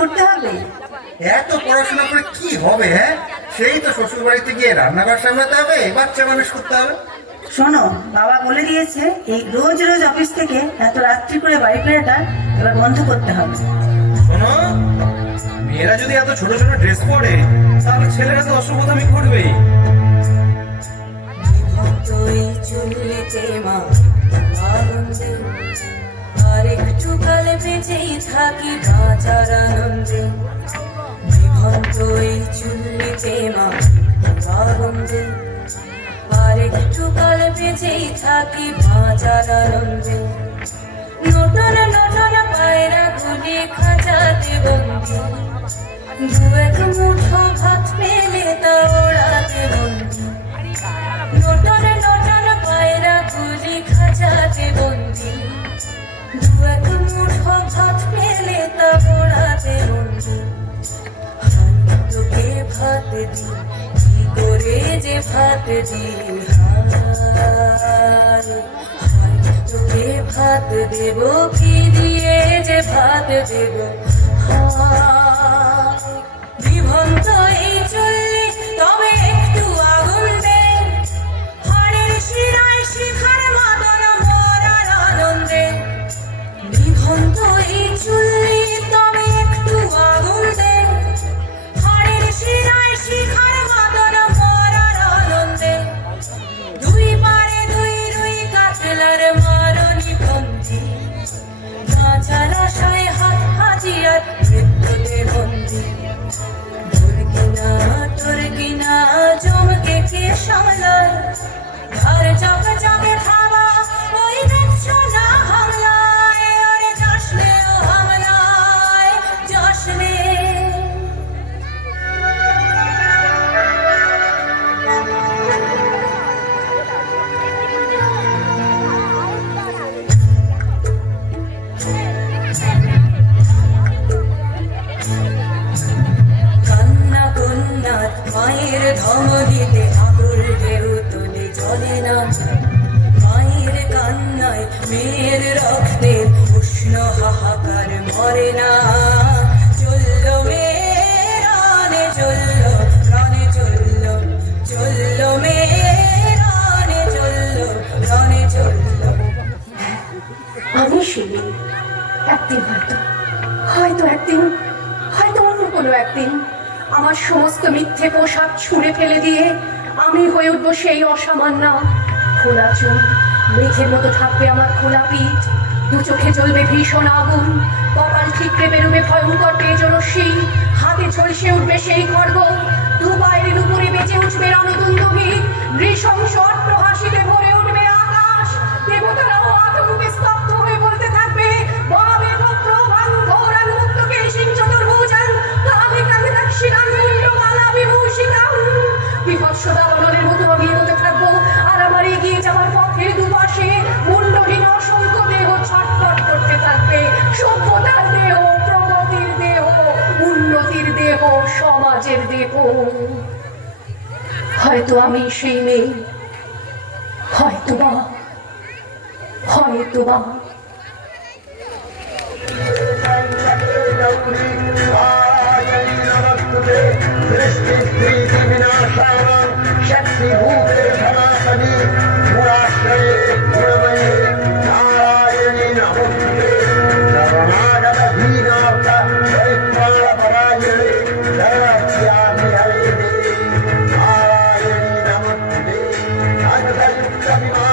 করতে হবে? এত পড়াশোনা করে কি হবে? হ্যাঁ, সেই তো শ্বশুর বাড়িতে গিয়ে রান্নাঘর সামলাতে হবে, বাচ্চা মানুষ করতে হবে। শোনো, বাবা বলে দিয়েছে এই রোজ রোজ অফিস থেকে এত রাত্রি করে বাড়ি ফেরাটা এবার বন্ধ করতে হবে। শোনো, মেয়েরা যদি এত ছোট ছোট ড্রেস পরে তাহলে ছেলেরা তো অসভ্যতামি করবেই। আর একটু কালে বেঁচেই থাকি বাঁচার আনন্দে, বিভক্ত এই চুল্লিতে মা আনন্দে, আর একটু কালে বেঁচেই থাকি বাঁচার আনন্দে। নটন নটন পায়রা গুলি খাঁচাতে বন্দি, দু এক মুঠো ভাত পেলে তা ওড়াতে বন্দি। নটন নটন পায়রা গুলি খাঁচাতে বন্দি, দু এক মুঠো ভাত পেলে তা ওড়াতে বন্দি। তোকে ভাত দি, কি করে যে ভাত দি, তোকে ভাত দেব, কি দিয়ে যে ভাত দেব। বিভন্ত এই চললে তবে একটু আগুন দে, হাড়ের শিরায় শিখার মাদন মরার আনন্দে। বিভন্ত এই চললে তবে একটু আগুন দে, হাড়ের শিরায় শিখার মাদন মরার আনন্দে। দুই পারে দুই রুই কাতলার মারণি বন্দি, বাঁচার আশায় হাত হাজিয়ার মৃত্যুতে বন্দি। তোর কিনা জমকে কে সামলায়, আর চকে চকে খাওয়া ওই দেখছো না হামলায়। আরে যাসনে ও হামলায় যাসনে। কান্না কন্যার মায়ের ধমনীতে আগুর ঢেউ তুলে জ্বলে না, মায়ের কান্নায় মেয়ের রক্তের উষ্ণ হাহাকার মরে না। চলল মেয়ে রানে চলল, রানে চলল, চলল মেয়ে রানে চলল, রানে চলল। আমি সেই একদিন হয়তো একদিন অন্য কোনো একদিন আমার সমস্ত মিথ্যে পোশাক ছুঁড়ে ফেলে দিয়ে আমি হয়ে উঠবো সেই অসামান্য। খোলা চুল, মেঘের মতো থাকবে আমার খোলা পিঠ, দু চোখে জ্বলবে ভীষণ আগুন, কপাল ঠিকরে বেরোবে ভয়ঙ্কর তেজরশ্মি, হাতে ঝলসে উঠবে সেই খড়গ, দু পায়ের উপরে বেঁচে উঠবে রণদুন্দুভি, নৃশংস অট্টহাসিতে ভরে উঠবে আকাশ। দেবতারাও আতঙ্কে স্তব্ধ হয়ে বলতে থাকবে, ববে পত্র ভাঙ্গর মুক্ত কেশিন চতুর্ভুজান, কাঁধে কাঁধে দাক্ষিণান মুন্ডমালা বিভূষিতাম। বিভৎস দাবানলের মতো আমি এগোতে থাকবো, আর আমার এগিয়ে যাওয়ার পথের দুপাশে মুন্ডহীন অসংখ্য দেহ ছটফট করতে থাকবে। সভ্যতার দেহ, প্রগতির দেহ, উন্নতির দেহ, সমাজের দেহ। হয়তো আমি সেই মেয়ে, হয়তোবা। Namayani